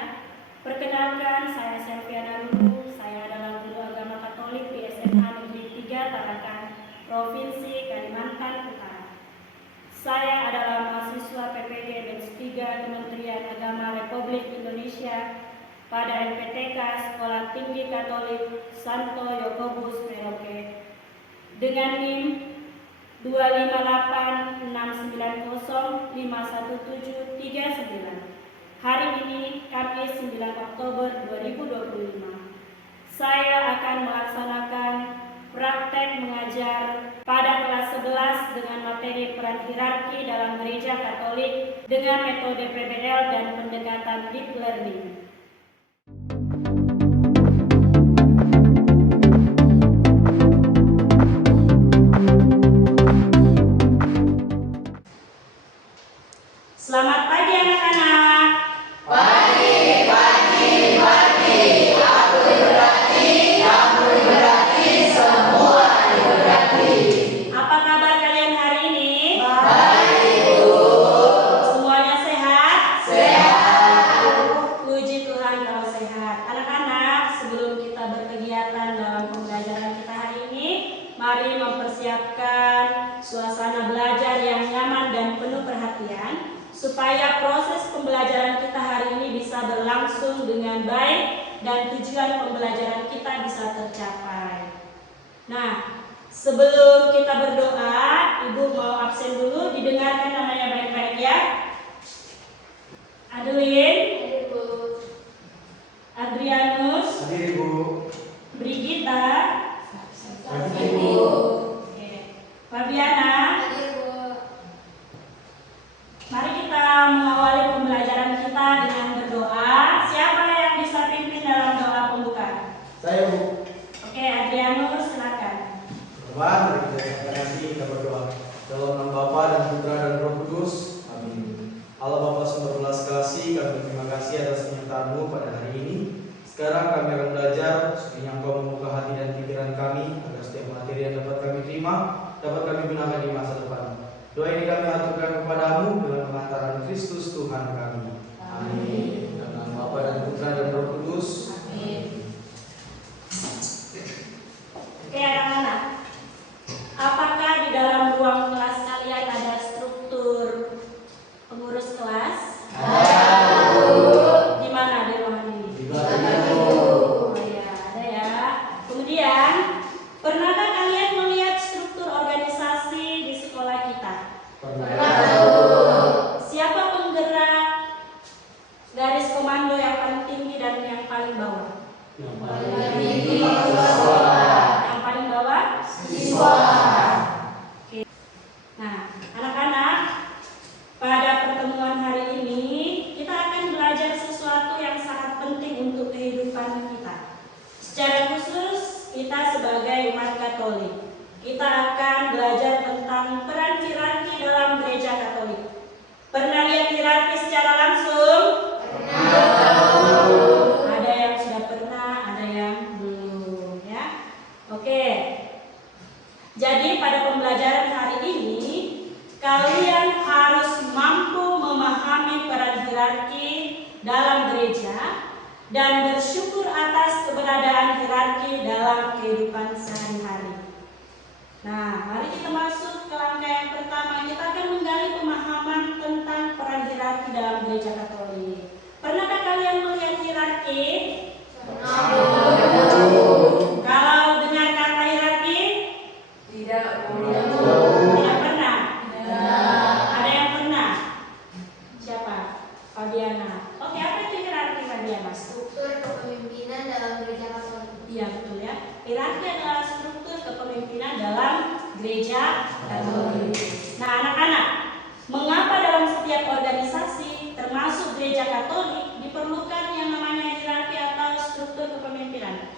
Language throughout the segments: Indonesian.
semuanya. Perkenalkan, saya Selviana Lulu. Saya adalah guru agama Katolik di SMA Negeri 3 Tarakan, Provinsi Kalimantan Utara. Saya adalah mahasiswa PPG Batch 3 Kementerian Agama Republik Indonesia pada LPTK Sekolah Tinggi Katolik Santo Yakobus Merauke dengan NIM 25869051739. Hari ini Kamis 9 Oktober 2025. Saya akan melaksanakan praktek mengajar pada kelas 11 dengan materi peran hierarki dalam gereja Katolik dengan metode PBL dan pendekatan deep learning. Selamat pagi anak-anak. Pagi. Aku berarti, kamu berarti, semua berarti. Apa kabar kalian hari ini? Baik, Bu. Semuanya sehat? Sehat. Puji Tuhan kalau sehat. Anak-anak, sebelum kita berkegiatan dalam pembelajaran kita hari ini, mari mempersiapkan suasana belajar yang nyaman dan penuh perhatian, supaya proses pembelajaran kita hari ini bisa berlangsung dengan baik dan tujuan pembelajaran kita bisa tercapai. Nah, sebelum kita berdoa, Ibu mau absen dulu, didengarkan namanya baik-baik ya. Adeline, Adrianus, Hadir, Ibu. Brigita, Hadir, Ibu. Oke. Fabiana. Mari kita mengawali pembelajaran kita dengan berdoa. Siapa yang bisa pimpin dalam doa pembuka? Saya, Bu. Oke, Adrianus, silakan. Teman, mari kita satukan hati, kita berdoa. Dalam nama Bapa dan Putra dan Roh Kudus. Amin. Allah Bapa sumber belas kasih, kami terima kasih atas penyertaan-Mu pada hari ini. Sekarang kami akan belajar, supaya Engkau membuka hati dan pikiran kami, agar setiap materi yang dapat kami terima, dapat kami gunakan di masa depan. Doa ini kami aturkan kepadamu dengan pengantaran Kristus Tuhan kami. Amin. Dalam nama Bapa dan Putra dan Roh Kudus. Amin. Oke anak-anak, apakah di dalam ruang kelas kalian ada struktur pengurus kelas? Di mana di ruangan ini? Di belakang. Oh ya, ada ya. Kemudian, pernahkah kalian melihat struktur organisasi di sekolah kita? Siapa penggerak garis komando yang paling tinggi dan yang paling bawah? Yang paling bawah? Siswa. Oke. Nah, anak-anak, pada pertemuan hari ini kita akan belajar sesuatu yang sangat penting untuk kehidupan kita. Secara khusus, kita sebagai umat Katolik, kita akan belajar tentang peran hierarki dalam gereja Katolik. Pernah lihat hierarki secara langsung? Ada yang sudah pernah, ada yang belum, ya. Oke. Jadi pada pembelajaran hari ini, kalian harus mampu memahami peran hierarki dalam gereja dan bersyukur atas keberadaan hierarki dalam kehidupan sehari-hari. Nah, mari kita masuk ke langkah yang pertama. Kita akan menggali pemahaman tentang peran hierarki dalam gereja Katolik. Pernahkah kalian melihat hierarki? Kalau dengar kata hierarki? Tidak. Tidak pernah. Ada yang pernah? Siapa? Fabiana. Oke, apa itu hierarki, Fabiana? Struktur kepemimpinan dalam gereja Katolik. Iya, betul ya. Hierarki adalah struktur kepemimpinan dalam gereja Katolik. Nah, anak-anak, mengapa dalam setiap organisasi, termasuk gereja Katolik, diperlukan yang namanya hierarki atau struktur kepemimpinan?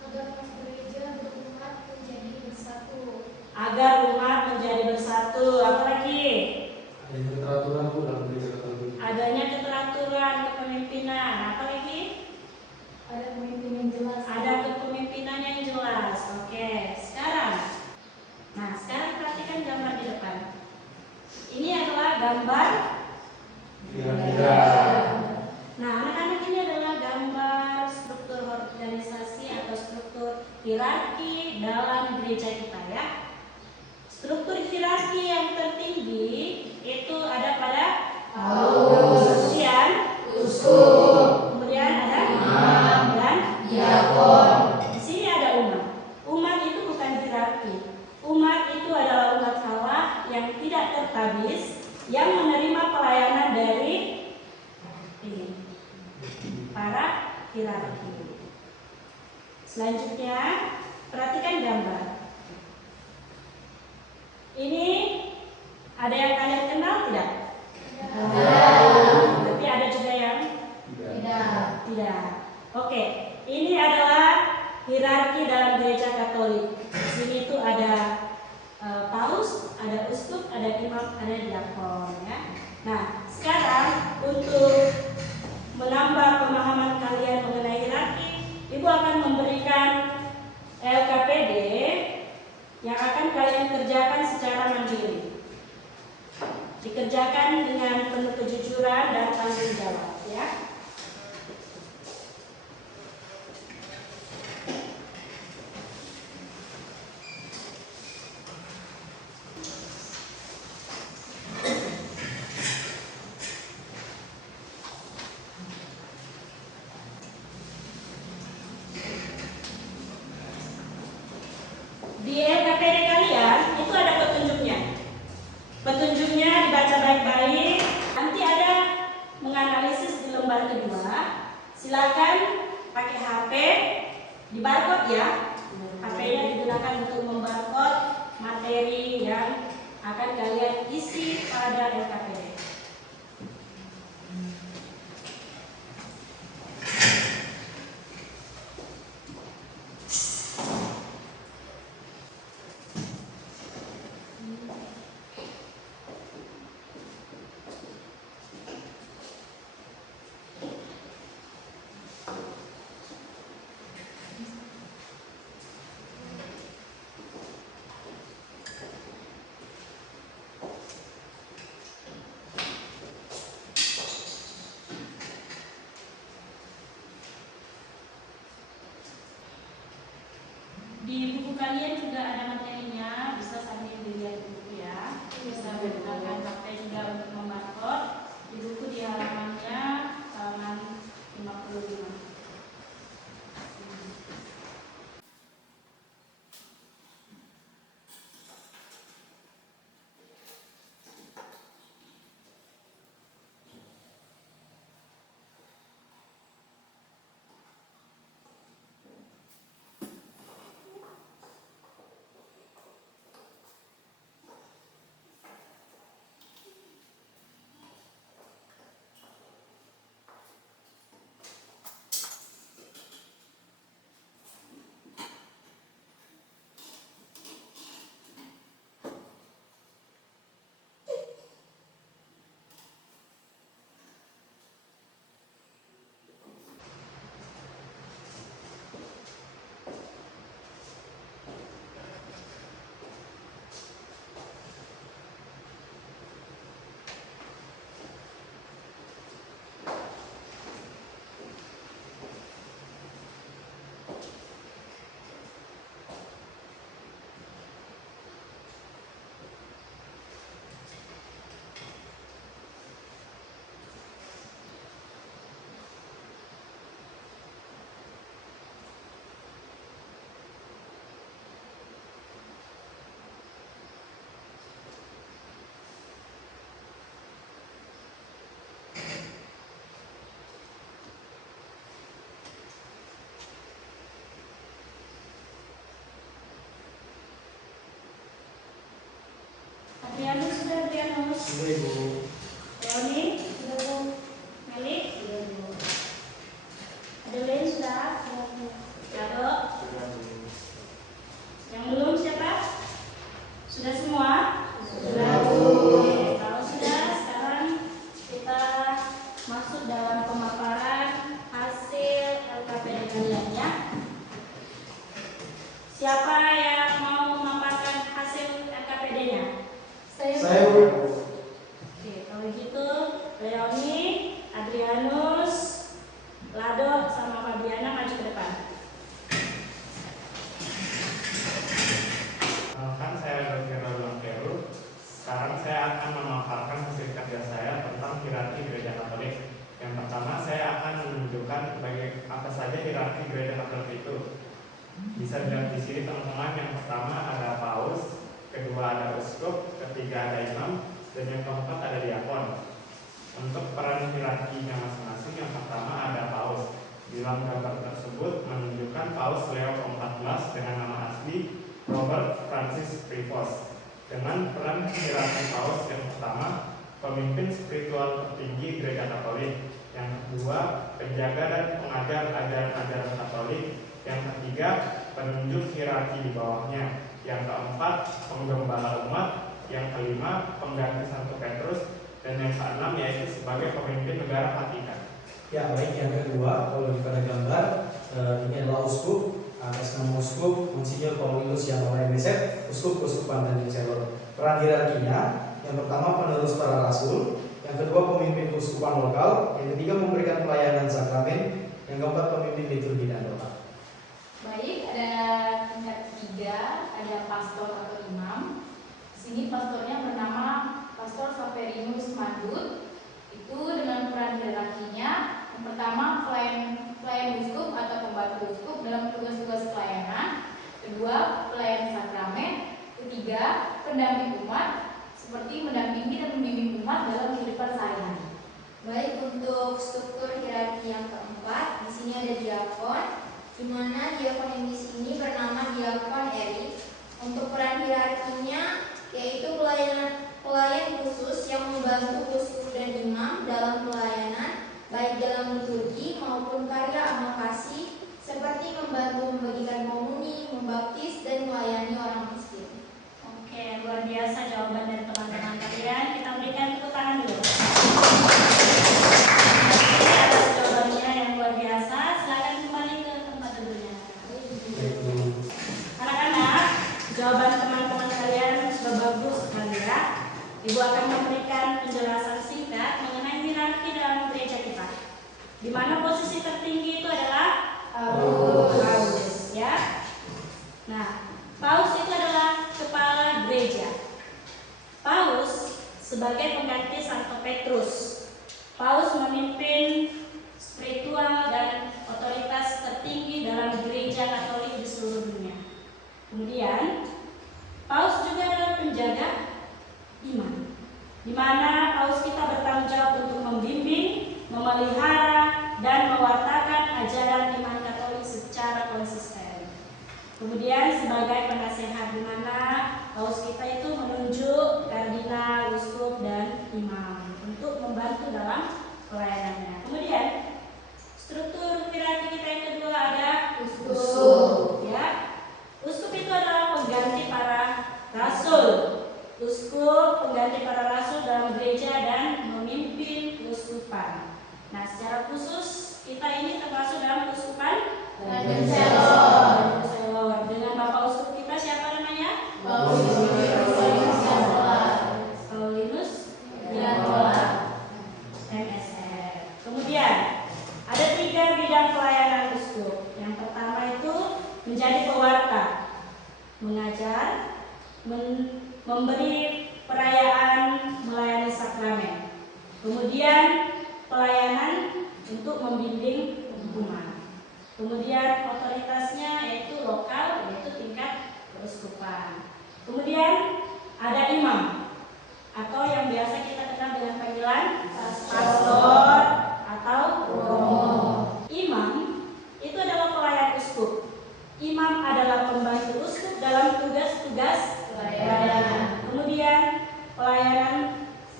Agar gereja berumat menjadi bersatu. Agar umat menjadi bersatu. Apalagi? Ada keteraturan, Bu, dalam gereja Katolik. Adanya keteraturan kepemimpinan. Apalagi? Ada pemimpin yang jelas. Ada kepemimpinan yang jelas. Oke, sekarang. Nah, sekarang perhatikan gambar di depan. Ini adalah gambar. Kira-kira. Nah, anak-anak ini gereja kita ya. Struktur hierarki yang tertinggi itu ada pada Paus, kemudian uskup, kemudian ada imam, dan diakon. di sini ada umat. Umat itu bukan hierarki. Umat itu adalah umat Allah yang tidak tertabis, yang menerima pelayanan dari ini para hierarki. Selanjutnya, perhatikan gambar. Ini ada yang kalian kenal tidak? Tapi ada juga yang tidak. Oke, ini adalah hierarki dalam gereja Katolik. Di sini itu ada paus, ada uskup, ada imam, ada diakon ya. Nah, sekarang untuk menambah pemahaman kalian mengenai hierarki, Ibu akan memberikan LKPD yang akan kalian kerjakan secara mandiri. Dikerjakan dengan penuh kejujuran dan tanggung jawab ya. Di LKPD kalian itu ada petunjuknya. Petunjuknya dibaca baik-baik. Nanti ada menganalisis di lembar kedua. Silakan pakai HP, di barcode ya. HP-nya digunakan untuk membarcode materi yang akan kalian isi pada LKPD. Di buku kalian juga ada materinya, bisa sambil dilihat di buku ya. Bisa menggunakan HP juga untuk membarcode. Di buku di halamannya halaman 55. Adrianus sudah Adrianus. Sudah Ibu. Leoni sudah Bu. Melik sudah Bu. Adeline sudah. Dado. Sudah Bu. Yang belum siapa? Sudah semua? Sudah, Bu. Oke, kalau sudah, sekarang kita masuk dalam pemaparan hasil LKPD kalian ya. Siapa yang mau memaparkan hasil LKPD-nya? Saya Bu. Oke, kalau gitu Leoni, Adrianus, Lado, sama Fabian. menjelaskan apa saja hierarki gereja Katolik itu. Bisa dilihat di sini teman-teman, yang pertama ada paus, kedua ada uskup, ketiga ada imam, dan yang keempat ada diakon. Untuk peran hierarkinya masing-masing, yang pertama ada paus. Di dalam gambar tersebut menunjukkan Paus Leo ke-14 dengan nama asli Robert Francis Prevost. Dengan peran hierarki paus, yang pertama pemimpin spiritual tertinggi gereja Katolik, yang kedua penjaga dan pengajar ajaran-ajaran Katolik, yang ketiga penunjuk hierarki di bawahnya, yang keempat penggembala umat, yang kelima pengganti Santo Petrus, dan yang keenam yaitu sebagai pemimpin negara Vatikan. Ya, baik. Yang kedua, kalau pada gambar ini adalah uskup. Atas nama uskup Monsinyur Paulus yang MSF, uskup Keuskupan Tanjung Selor. Peran hierarkinya, yang pertama penerus para rasul, yang kedua pemimpin keuskupan lokal, yang ketiga memberikan pelayanan sakramen, yang keempat pemimpin liturgi dan doa. Baik, ada tingkat ketiga, ada pastor atau imam. Di sini pastornya bernama Pastor Saperinus Madut. Itu dengan peran hierarkinya, yang pertama pelayan uskup atau pembantu uskup dalam tugas-tugas pelayanan, kedua pelayan sakramen, ketiga pendamping umat seperti mendampingi dan membimbing umat dalam kehidupan sehari-hari. Baik, untuk struktur hierarki yang keempat, di sini ada diakon, di mana diakon yang di sini bernama diakon Eri. Untuk peran hierarkinya yaitu pelayan khusus yang membantu uskup dan imam dalam pelayanan, baik dalam liturgi maupun karya amal kasih, seperti membantu membagikan komuni, membaptis, dan melayani orang miskin. Oke, luar biasa jawaban dari teman-teman kalian. Kita berikan tepuk tangan dulu. Atas jawabannya yang luar biasa. Silakan kembali ke tempat duduknya. Anak-anak, jawaban teman-teman kalian sudah bagus sekali ya. Ibu akan memberikan penjelasan singkat mengenai hierarki dalam gereja kita. Di mana posisi tertinggi itu adalah paus, ya. Nah, paus itu adalah kepala gereja. Paus sebagai pengganti Santo Petrus. Paus memimpin spiritual dan otoritas tertinggi dalam gereja Katolik di seluruh dunia. Kemudian, paus juga adalah penjaga iman, di mana paus kita bertanggung jawab untuk membimbing, memelihara, dan mewartakan ajaran iman Katolik secara konsisten. Kemudian sebagai penasehat, di mana paus kita itu menunjuk kardinal, uskup, dan imam untuk membantu dalam pelayanannya. Kemudian struktur hierarki kita yang kedua ada uskup. Ya, uskup itu adalah pengganti para rasul. Uskup pengganti para rasul dalam gereja dan memimpin keuskupan. Nah, secara khusus kita ini termasuk dalam keuskupan Tanjung Selor. Dengan Bapak Uskup kita siapa namanya? Paulinus Giantola MSF. Kemudian ada 3 bidang pelayanan uskup. Yang pertama itu menjadi pewarta, mengajar, memberi perayaan, melayani sakramen. Kemudian pelayanan untuk membimbing umat. Kemudian otoritasnya yaitu lokal, yaitu tingkat keuskupan. Kemudian ada imam atau yang biasa kita kenal dengan panggilan pastor atau romo. Imam itu adalah pelayan uskup. Imam adalah pembantu uskup dalam tugas-tugas pelayanan. Kemudian pelayanan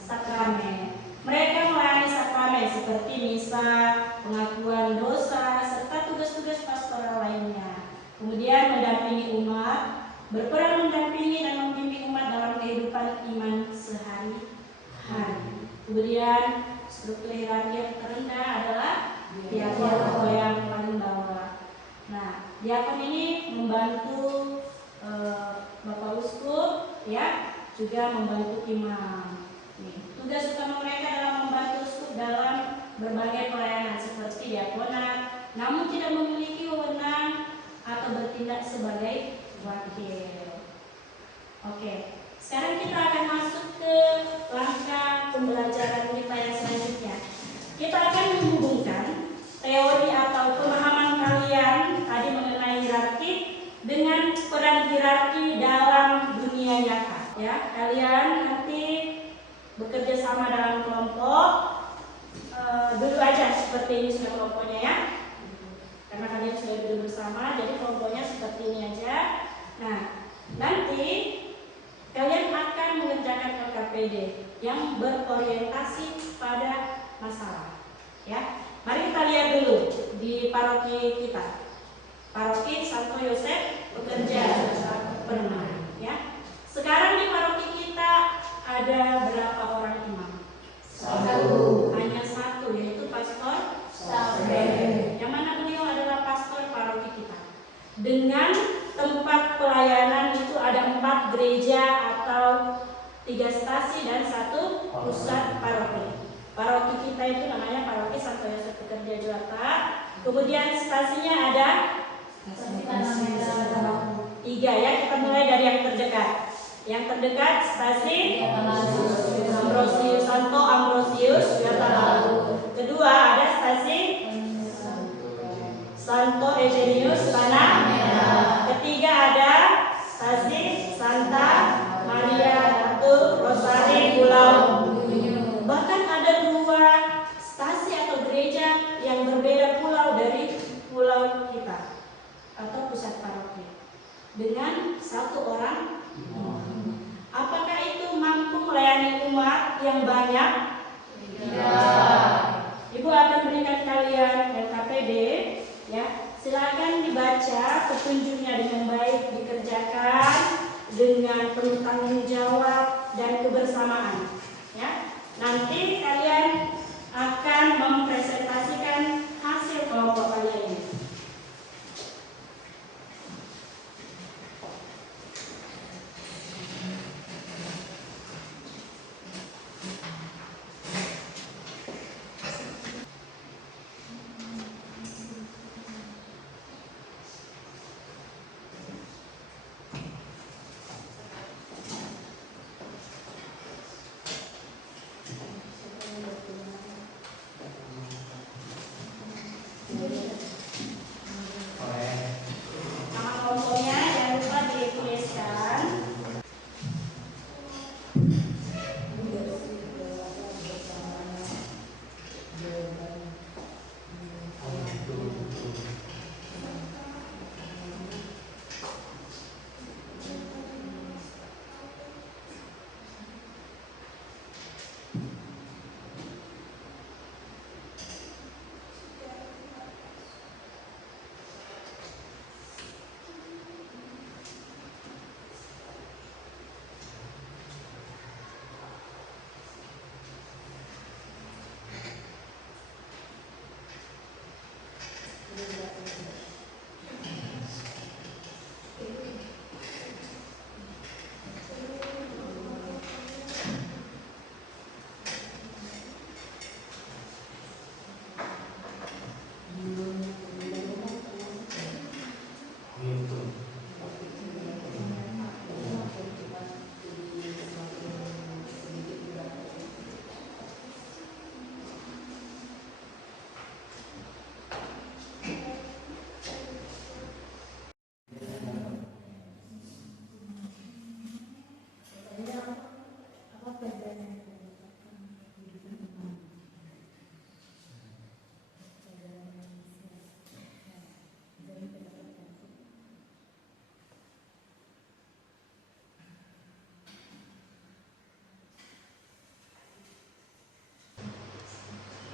sakramen. Mereka melayani sakramen seperti misa, pengakuan dosa, serta tugas-tugas pastoral lainnya. Kemudian mendampingi umat, berperan mendampingi dan membimbing umat dalam kehidupan iman sehari-hari. Kemudian struktur hierarki yang terendah adalah diakon atau yang paling bawah. Nah, diakon ini membantu Bapak Uskup, ya, juga membantu imam. Tugas utama mereka adalah membantu uskup dalam berbagai pelayanan seperti diakonat, namun tidak memiliki wewenang atau bertindak sebagai wakil. Oke, sekarang kita akan masuk ke langkah pembelajaran kita yang selanjutnya. Kita akan menghubungkan teori ini sudah kelompoknya ya. Karena kalian sudah duduk bersama, jadi kelompoknya seperti ini aja. Nah, nanti kalian akan mengerjakan LKPD yang berorientasi pada masalah. Ya, mari kita lihat dulu di paroki kita. Paroki Santo Yosef Pekerja Pernah. Ya, sekarang di paroki kita ada berapa orang imam? Satu. Hanya satu, yaitu Pastor Sampai. yang mana beliau adalah pastor paroki kita. Dengan tempat pelayanan itu ada 4 gereja atau 3 stasi dan 1 pusat paroki. Paroki kita itu namanya Paroki Santo Yosef Pekerja Jelata. Kemudian stasinya ada 3 ya. Kita mulai dari yang terdekat. Yang terdekat stasi Ambrosius, Santo Ambrosius Yatalalu. Kedua ada stasi Santo Eugenius Tanah Merah. Ketiga ada stasi Santa Maria Ratu Rosari Pulau Bunyu. Bahkan ada 2 stasi atau gereja yang berbeda pulau dari pulau kita atau pusat paroki dengan 1 orang. Apakah itu mampu melayani umat yang banyak? Tidak. Ibu akan berikan kalian LKPD ya. Silakan dibaca petunjuknya dengan baik, dikerjakan dengan penuh tanggung jawab dan kebersamaan ya. Nanti kalian akan mempresentasikan hasil kelompok kalian ini. Nama kelompoknya jangan lupa dituliskan.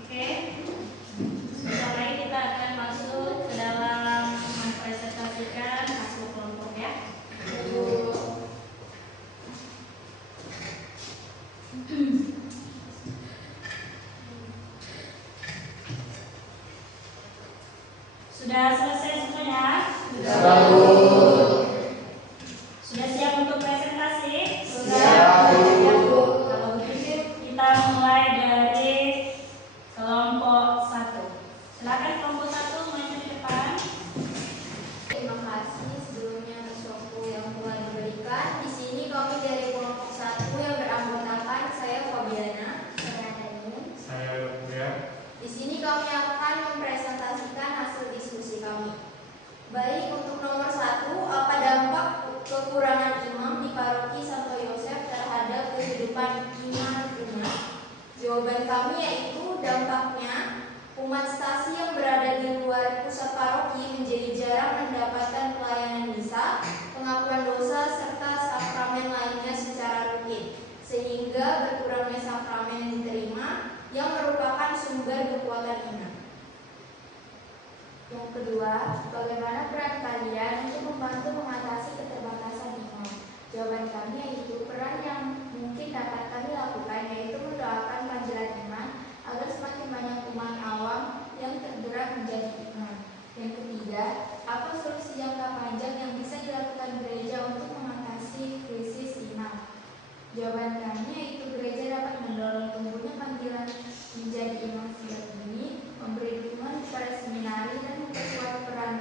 Oke. Sebentar lagi kita akan masuk ke dalam mempresentasikan hasil kelompok ya. Sudah selesai semuanya? Sudah siap untuk presentasi? Siap, Bu. Kalau begitu kita mulai dari kelompok 1. Silakan kelompok 1 maju di depan. Terima kasih sebelumnya atas waktu yang telah diberikan. Di sini kami dari kelompok 1 yang beranggotakan saya Fabiana, saya Daniel. Saya Lutfi. Di sini kami akan mempresentasikan hasil diskusi kami. Baik, untuk nomor 1, apa dampak kekurangan imam di paroki Santo Yosef terhadap kehidupan iman umat? Jawaban kami yaitu dampaknya umat stasi pusat paroki menjadi jarang mendapatkan pelayanan misa, pengakuan dosa, serta sakramen lainnya secara rutin, sehingga berkurangnya sakramen yang diterima yang merupakan sumber kekuatan iman. Yang kedua, bagaimana peran kalian untuk membantu mengatasi keterbatasan iman? Jawaban kami yaitu peran yang mungkin dapat kami lakukan yaitu mendoakan panggilan iman agar semakin banyak umat awam yang tergerak menjadi iman. Yang ketiga, apa solusi jangka panjang yang bisa dilakukan gereja untuk mengatasi krisis iman? Jawaban kami yaitu gereja dapat mendorong tumbuhnya panggilan menjadi imam sejak dini, memberi dukungan kepada seminari dan memperkuat peran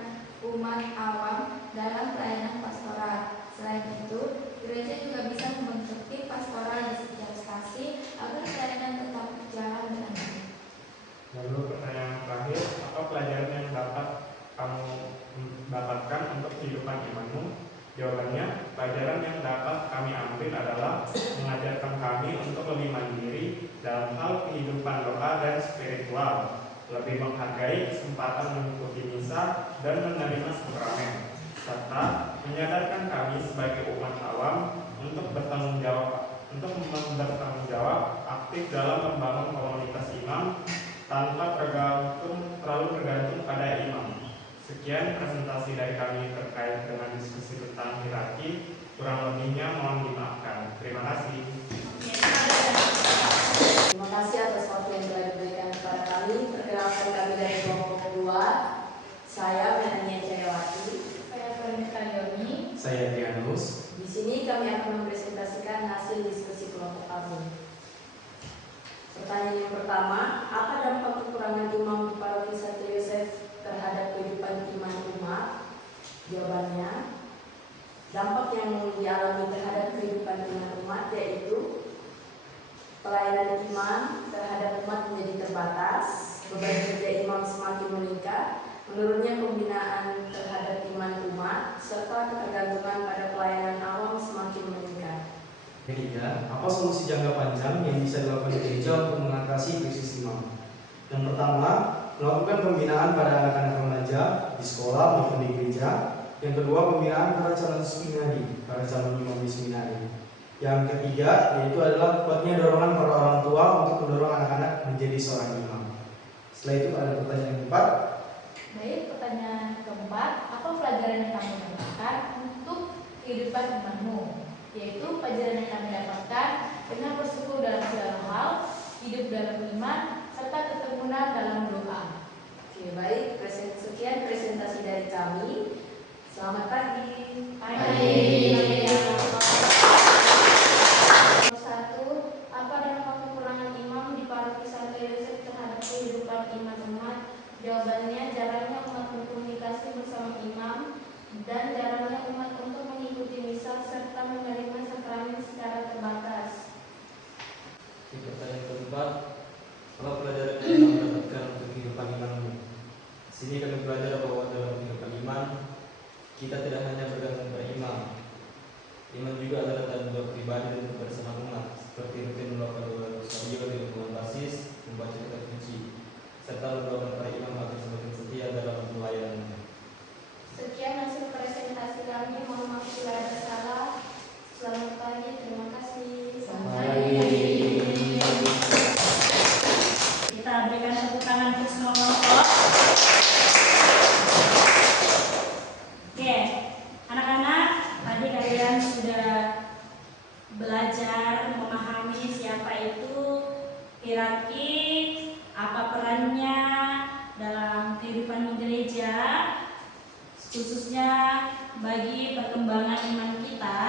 umat awam dalam pelayanan pastoral. Selain itu, gereja juga bisa membentuk tim pastoral di setiap stasi agar pelayanan tetap berjalan dengan baik. Lalu pertanyaan terakhir, apa pelajaran yang dapat kamu dapatkan untuk kehidupan imanmu? Jawabannya, pelajaran yang dapat kami ambil adalah mengajarkan kami untuk lebih mandiri dalam hal kehidupan doa dan spiritual, lebih menghargai kesempatan mengikuti misa dan menerima sakramen, serta menyadarkan kami sebagai umat awam untuk bertanggung jawab aktif dalam membangun komunitas imam tanpa terlalu tergantung pada imam. Sekian presentasi dari kami terkait dengan diskusi tentang hierarki. Kurang lebihnya mohon dimaafkan. Terima kasih. Terima kasih atas waktu yang telah diberikan kepada kami. Perkenalkan kami dari kelompok kedua. Saya Melania Jayawati. Saya Veronica Leoni. Saya Trianus. Di sini kami akan mempresentasikan hasil diskusi kelompok kami. Pertanyaan yang pertama, apa dampak kekurangan imam di paroki Santo Yosef terhadap kehidupan iman umat? Jawabannya, dampak yang dialami terhadap kehidupan iman umat yaitu pelayanan iman terhadap umat menjadi terbatas, beban kerja imam semakin meningkat, menurunnya pembinaan terhadap iman umat, serta ketergantungan pada pelayanan awam semakin meningkat. Ketiga, apa solusi jangka panjang yang bisa dilakukan gereja untuk mengatasi krisis imam? Yang pertama, melakukan pembinaan pada anak-anak remaja di sekolah maupun di gereja. Yang kedua, pembinaan para calon seminari, para calon imam di seminari. Yang ketiga, yaitu adalah kuatnya dorongan para orang tua untuk mendorong anak-anak menjadi seorang imam. Setelah itu ada pertanyaan yang keempat. Baik, pertanyaan keempat, apa pelajaran yang kamu dapatkan untuk kehidupan imanmu? Yaitu pelajaran yang kami dapatkan dengan bersyukur dalam segala hal, hidup dalam iman, serta ketekunan dalam doa. Oke, baik. Sekian presentasi dari kami. Selamat pagi. Satu, apa dampak kekurangan imam di paroki Santo Yosef terhadap kehidupan iman umat? Jawabannya, jarangnya umat berkomunikasi bersama imam dan jarangnya umat untuk mengikuti misa serta menerima sakramen secara terbatas. Di pertanyaan keempat, apa pelajaran yang kamu dapatkan untuk kehidupan imanmu? Di sini kami belajar bahwa dalam kehidupan iman, kita tidak hanya bergantung pada imam. Iman juga adalah tanggung jawab pribadi dan kebersamaan umat, seperti rutin melakukan doa rosario di lingkungan basis, membaca kitab suci, serta mendoakan para imam agar semakin setia dalam pelayanannya. Sekian hasil presentasi kami. Mohon maaf bila ada salah. Selamat pagi. Terima kasih. Kita berikan tepuk tangan untuk semua kelompok. Oke, anak-anak, tadi kalian sudah belajar memahami siapa itu hierarki, apa perannya dalam kehidupan gereja, khususnya bagi perkembangan iman kita.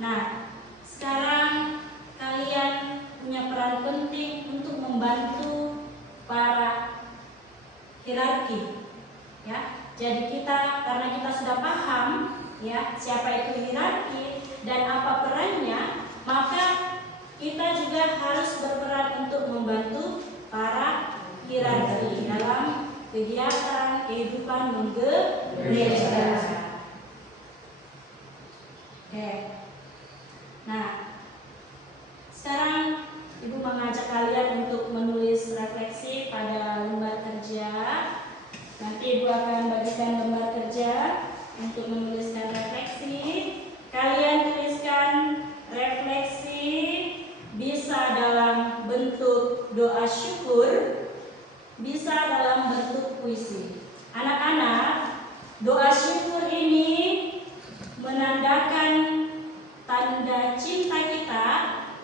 Nah, sekarang kalian punya peran penting untuk membantu para hierarki, ya. Jadi karena kita sudah paham, ya, siapa itu hierarki dan apa perannya, maka kita juga harus berperan untuk membantu para hierarki dalam kegiatan kehidupan gereja. Oke. Nah, sekarang Ibu mengajak kalian untuk menulis refleksi pada lembar kerja. Nanti Ibu akan bagikan lembar kerja untuk menuliskan refleksi. Kalian tuliskan refleksi bisa dalam bentuk doa syukur, bisa dalam bentuk puisi. Anak-anak, doa syukur ini menandakan tanda cinta kita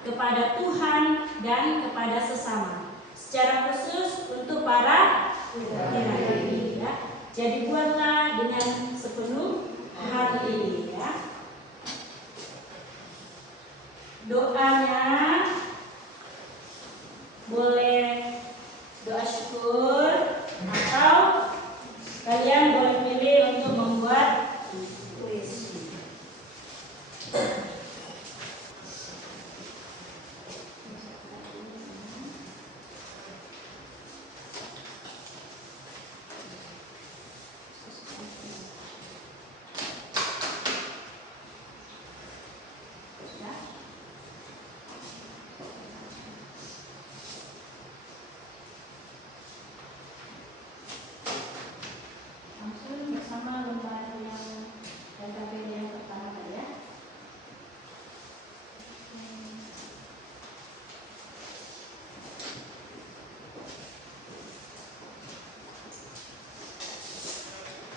kepada Tuhan dan kepada sesama. Secara khusus untuk para hirahi, ya. Jadi buatlah dengan sepenuh hati ini, ya. Doanya boleh doa syukur atau kalian boleh pilih untuk membuat puisi. Langsung bersama lembar yang LKPD yang pertama tadi, ya.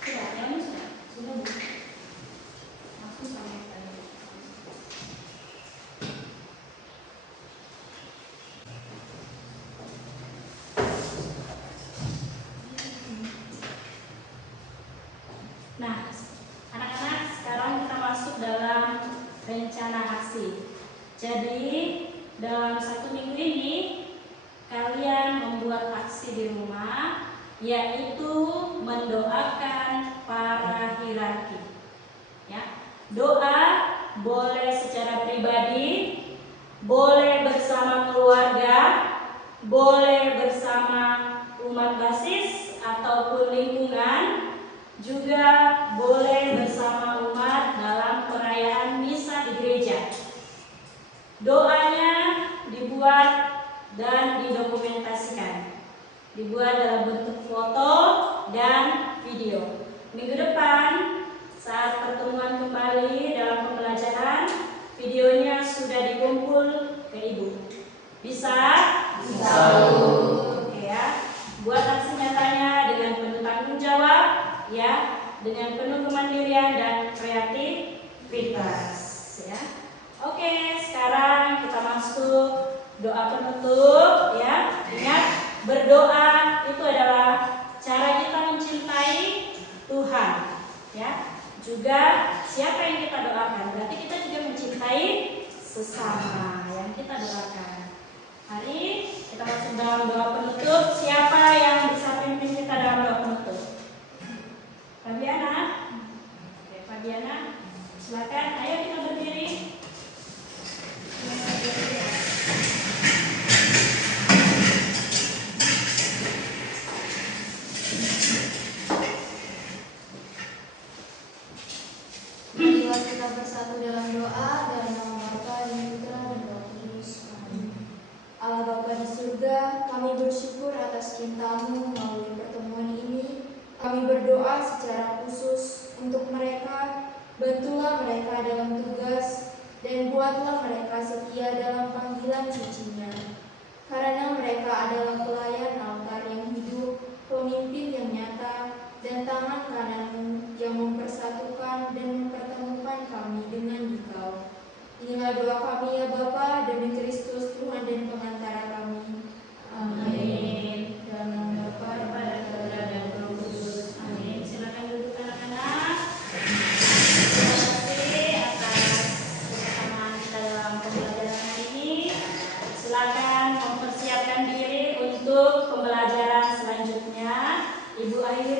Sudah, yang ini sudah Bu. Langsung sampai tadi. Nah, anak-anak, sekarang kita masuk dalam rencana aksi. Jadi, dalam 1 minggu ini, kalian membuat aksi di rumah, yaitu mendoakan para hierarki. Ya, doa boleh secara pribadi, boleh bersama keluarga, boleh bersama umat basis ataupun lingkungan, juga boleh bersama umat dalam perayaan misa di gereja. Doanya dibuat dan didokumentasikan, dibuat dalam bentuk foto dan video. Minggu depan saat pertemuan kembali dalam pembelajaran, videonya sudah dikumpul ke Ibu. Bisa? Bisa. Oke, ya. Buat aksi nyatanya dengan penuh tanggung jawab, ya, dengan penuh kemandirian dan kreativitas, ya. Oke, sekarang kita masuk doa penutup, ya. Ingat, berdoa itu adalah cara kita mencintai Tuhan, ya. Juga siapa yang kita doakan, berarti kita juga mencintai sesama yang kita doakan. Mari kita masuk dalam doa penutup. Siapa yang bisa pimpin kita dalam doa penutup? Fabiana? Oke, Fabiana, silakan. Ayo kita berdiri. Marilah kita bersatu dalam doa dalam nama Bapa dan Putra dan Roh Kudus. Amin. Allah Bapa di surga, kami bersyukur atas cinta-Mu melalui pertemuan ini. Kami berdoa secara khusus untuk mereka, bantulah mereka dalam tugas, dan buatlah mereka setia dalam panggilan suci-Nya. Karena mereka adalah pelayan altar yang hidup, pemimpin yang nyata, dan tangan kanan-Mu yang mempersatukan dan mempertemukan kami dengan Dikau. Inilah doa kami ya Bapa, demi Kristus Tuhan dan pengantara kami. Amin. Dalam nama Bapa dan Putra dan Roh Kudus. Amin. Silakan duduk anak-anak. Terima kasih atas kebersamaan kita dalam pembelajaran hari ini. Silakan mempersiapkan diri untuk pembelajaran selanjutnya. Ibu akhiri